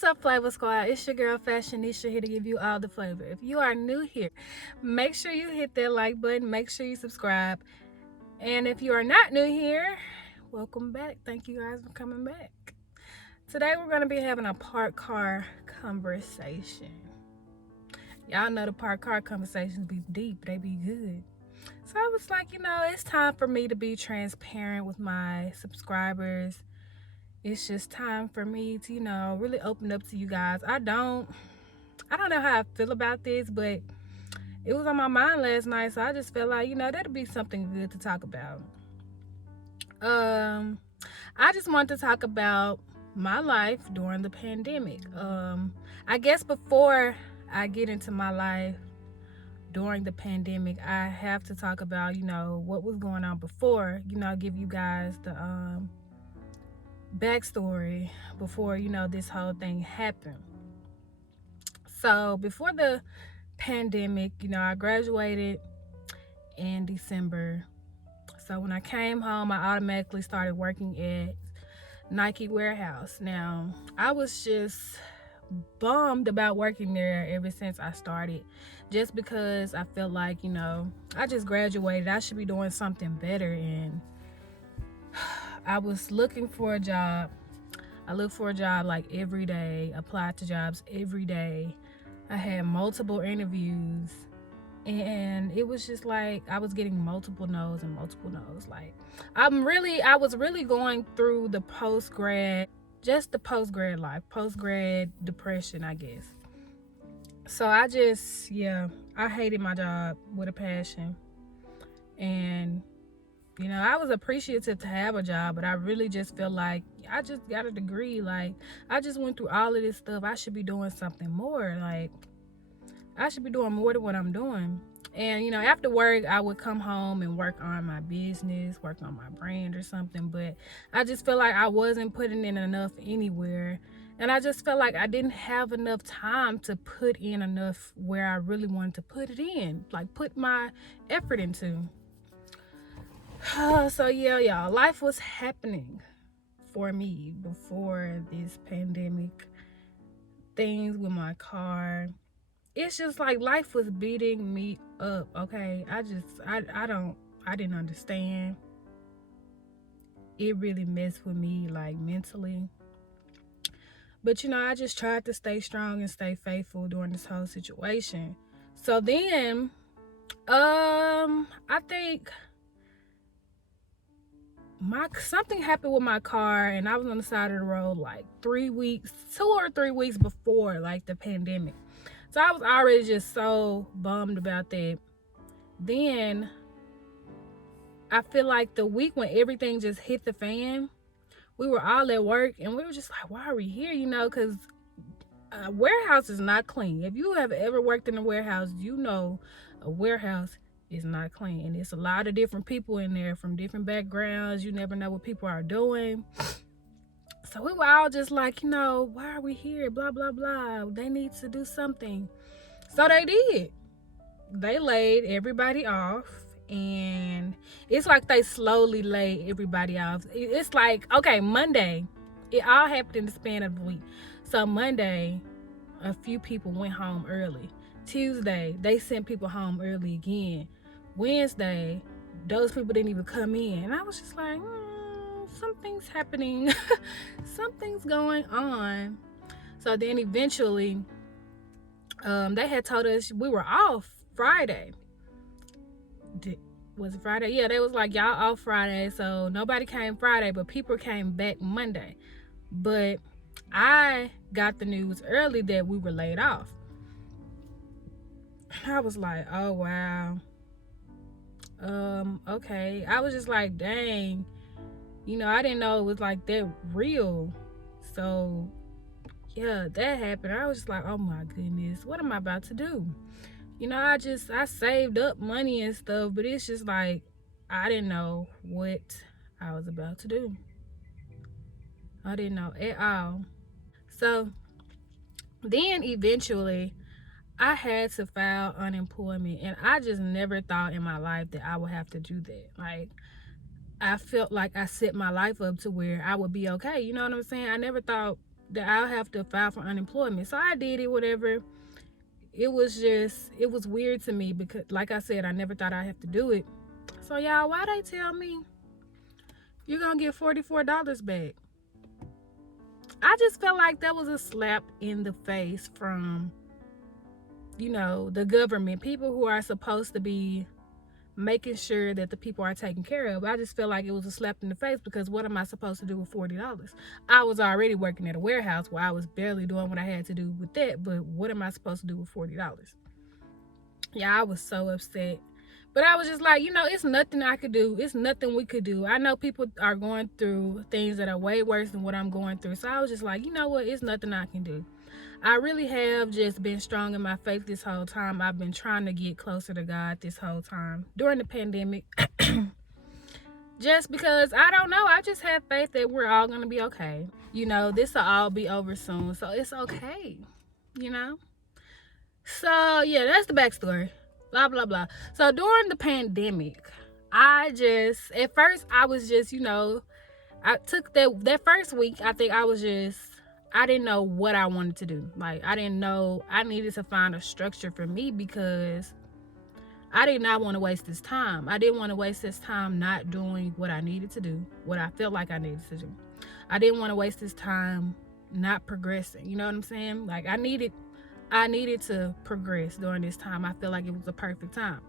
What's up, FlavaSquad? It's your girl Fashionesha here to give you all the flavor. If you are new here, make sure you hit that like button. Make sure you subscribe. And if you are not new here, welcome back. Thank you guys for coming back. Today we're going to be having a parked car conversation. Y'all know the parked car conversations be deep. They be good. So I was like, it's time for me to be transparent with my subscribers. It's just time for me to, really open up to you guys. I don't know how I feel about this, but it was on my mind last night, so I just felt like, that'd be something good to talk about. I just want to talk about my life during the pandemic. I guess before I get into my life during the pandemic, I have to talk about, what was going on before, give you guys the backstory before this whole thing happened. So before the pandemic, I graduated in December. So when I came home, I automatically started working at Nike warehouse. Now I was just bummed about working there ever since I started, just because I felt like I just graduated, I should be doing something better. And I was looking for a job. I looked for a job like every day, applied to jobs every day. I had multiple interviews, and it was just like I was getting multiple no's and multiple no's. Like I was really going through the post-grad life, post-grad depression, I guess. So I hated my job with a passion. And I was appreciative to have a job, but I really just feel like I just got a degree. Like, I just went through all of this stuff. I should be doing something more. Like, I should be doing more than what I'm doing. And, after work, I would come home and work on my business, work on my brand or something. But I just feel like I wasn't putting in enough anywhere. And I just felt like I didn't have enough time to put in enough where I really wanted to put it in. Like, put my effort into. So yeah, y'all, life was happening for me before this pandemic. Things with my car, it's just like life was beating me up. Okay, I didn't understand. It really messed with me, like, mentally. But I just tried to stay strong and stay faithful during this whole situation. So then I think something happened with my car, and I was on the side of the road like 2 or 3 weeks before, like, the pandemic. So I was already just so bummed about that. Then I feel like the week when everything just hit the fan, we were all at work, and we were just like, why are we here? Because a warehouse is not clean. If you have ever worked in a warehouse, a warehouse is not clean. And it's a lot of different people in there from different backgrounds. You never know what people are doing. So we were all just like, why are we here? Blah, blah, blah. They need to do something. So they did. They laid everybody off. And it's like they slowly laid everybody off. It's like, okay, Monday, it all happened in the span of the week. So Monday, a few people went home early. Tuesday, they sent people home early again. Wednesday, those people didn't even come in. And I was just like, something's happening. Something's going on. So then eventually, they had told us we were off Friday. Was it Friday? Yeah, they was like, y'all off Friday. So nobody came Friday, but people came back Monday. But I got the news early that we were laid off. I was like, oh, wow. Okay. I was just like, dang. I didn't know it was like that real. So yeah, that happened. I was just like, oh my goodness, what am I about to do? I saved up money and stuff, but it's just like, I didn't know what I was about to do. I didn't know at all. So then eventually I had to file unemployment, and I just never thought in my life that I would have to do that. Like, I felt like I set my life up to where I would be okay. You know what I'm saying? I never thought that I'll have to file for unemployment. So I did it, whatever. It was weird to me because, like I said, I never thought I'd have to do it. So y'all, why they tell me you're gonna get $44 back? I just felt like that was a slap in the face from, the government, people who are supposed to be making sure that the people are taken care of. I just feel like it was a slap in the face, because what am I supposed to do with $40? I was already working at a warehouse where I was barely doing what I had to do with that, but what am I supposed to do with $40? Yeah, I was so upset. But I was just like, it's nothing I could do. It's nothing we could do. I know people are going through things that are way worse than what I'm going through. So I was just like, you know what? It's nothing I can do. I really have just been strong in my faith this whole time. I've been trying to get closer to God this whole time during the pandemic. Just because, I don't know, I just have faith that we're all going to be okay. This will all be over soon. So it's okay, So yeah, that's the backstory. Blah, blah, blah. So during the pandemic, at first I was just, I took that first week, I think I didn't know what I wanted to do. Like, I didn't know, I needed to find a structure for me, because I did not want to waste this time. I didn't want to waste this time not doing what I needed to do, what I felt like I needed to do. I didn't want to waste this time not progressing. You know what I'm saying? Like, I needed to progress during this time. I feel like it was the perfect time.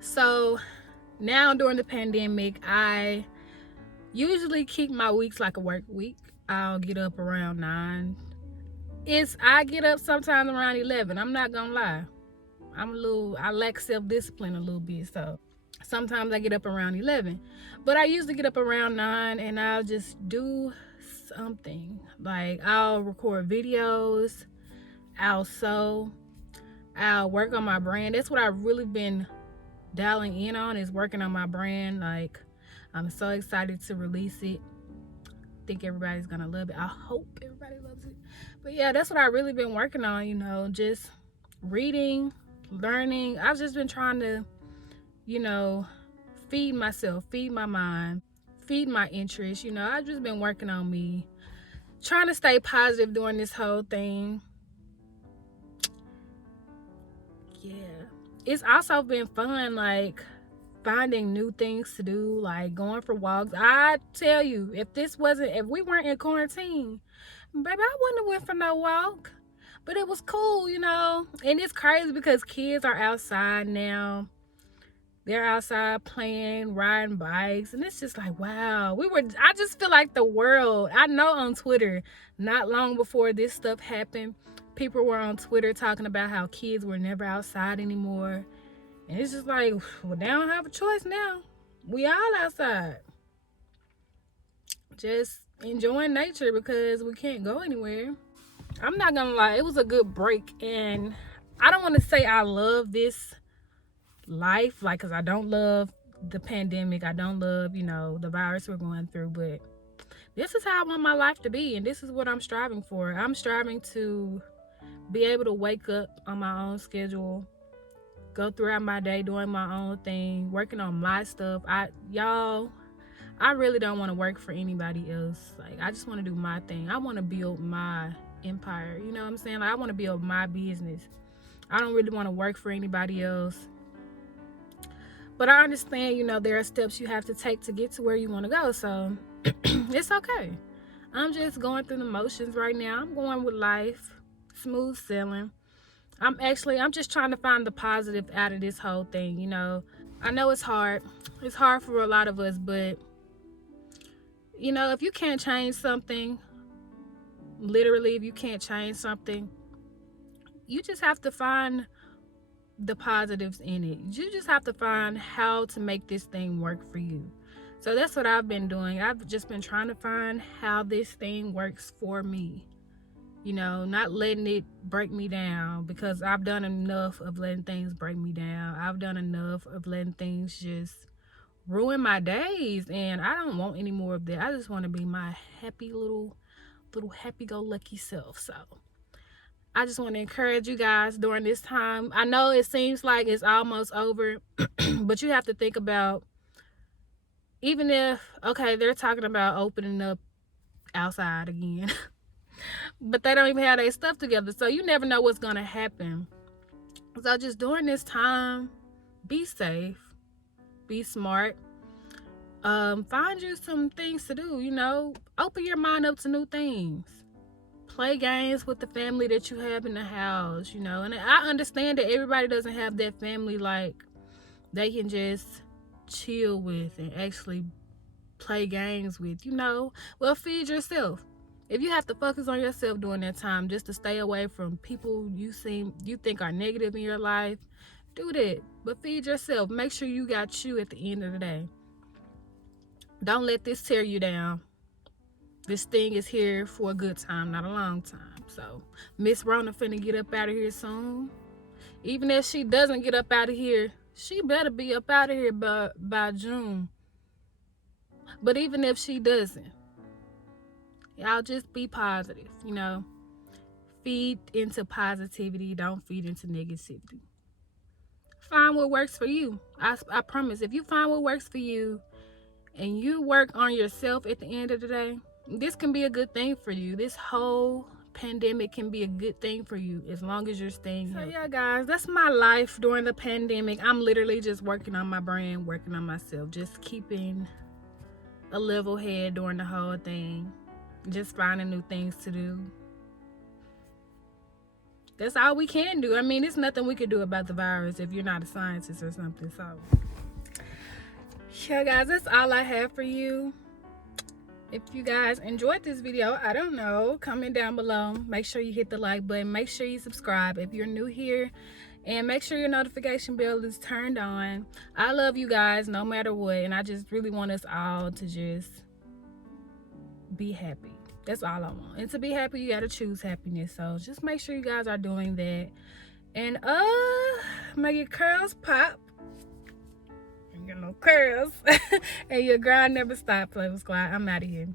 So now during the pandemic, I usually keep my weeks like a work week. I'll get up around 9. I get up sometimes around 11. I'm not gonna lie. I lack self-discipline a little bit, so sometimes I get up around 11. But I usually get up around 9, and I'll just do something. Like, I'll record videos, I'll sew, I'll work on my brand. That's what I've really been dialing in on, is working on my brand. Like, I'm so excited to release it. I think everybody's gonna love it. I hope everybody loves it. But yeah, that's what I've really been working on, just reading, learning. I've just been trying to, feed myself, feed my mind, feed my interests. I've just been working on me, trying to stay positive during this whole thing. Yeah, it's also been fun, like finding new things to do, like going for walks. I tell you, if we weren't in quarantine, baby, I wouldn't have went for no walk. But it was cool, and it's crazy because kids are outside now. They're outside playing, riding bikes, and it's just like, wow. I just feel like the world, I know on Twitter, not long before this stuff happened, people were on Twitter talking about how kids were never outside anymore. And it's just like, well, they don't have a choice now. We all outside. Just enjoying nature because we can't go anywhere. I'm not gonna lie, it was a good break, and I don't want to say I love this life, like, because I don't love the pandemic. I don't love, the virus we're going through, but this is how I want my life to be, and this is what I'm striving for. I'm striving to be able to wake up on my own schedule, go throughout my day doing my own thing, working on my stuff. I really don't want to work for anybody else. Like, I just want to do my thing. I want to build my empire. You know what I'm saying? Like, I want to build my business. I don't really want to work for anybody else. But I understand, there are steps you have to take to get to where you want to go. So it's okay. I'm just going through the motions right now. I'm going with life, smooth sailing. I'm just trying to find the positive out of this whole thing. I know it's hard. It's hard for a lot of us, but if you can't change something, literally, if you can't change something, you just have to find the positives in it. You just have to find how to make this thing work for you. So that's what I've been doing. I've just been trying to find how this thing works for me. Not letting it break me down, because I've done enough of letting things break me down. I've done enough of letting things just ruin my days, and I don't want any more of that. I just want to be my happy little happy-go-lucky self. So I just want to encourage you guys during this time. I know it seems like it's almost over, but you have to think about, even if, okay, they're talking about opening up outside again. But they don't even have their stuff together, so you never know what's gonna happen. So just during this time, be safe, be smart, find you some things to do, open your mind up to new things. Play games with the family that you have in the house, and I understand that everybody doesn't have that family like they can just chill with and actually play games with, well, feed yourself. If you have to focus on yourself during that time just to stay away from people you think are negative in your life, do that. But feed yourself. Make sure you got you at the end of the day. Don't let this tear you down. This thing is here for a good time, not a long time. So Miss Rona finna get up out of here soon. Even if she doesn't get up out of here, she better be up out of here by June. But even if she doesn't, y'all just be positive, Feed into positivity. Don't feed into negativity. Find what works for you. I promise, if you find what works for you and you work on yourself at the end of the day, this can be a good thing for you. This whole pandemic can be a good thing for you as long as you're staying healthy. So yeah, guys, that's my life during the pandemic. I'm literally just working on my brand, working on myself, just keeping a level head during the whole thing, just finding new things to do. That's all we can do. I mean, there's nothing we could do about the virus if you're not a scientist or something. So yeah, guys, that's all I have for you. If you guys enjoyed this video, I don't know, comment down below. Make sure you hit the like button. Make sure you subscribe if you're new here, and make sure your notification bell is turned on. I love you guys no matter what, and I just really want us all to just be happy. That's all I want. And to be happy, you gotta choose happiness. So just make sure you guys are doing that. And make your curls pop. You know, curls. And your grind never stop, FlavaSquad. I'm out of here.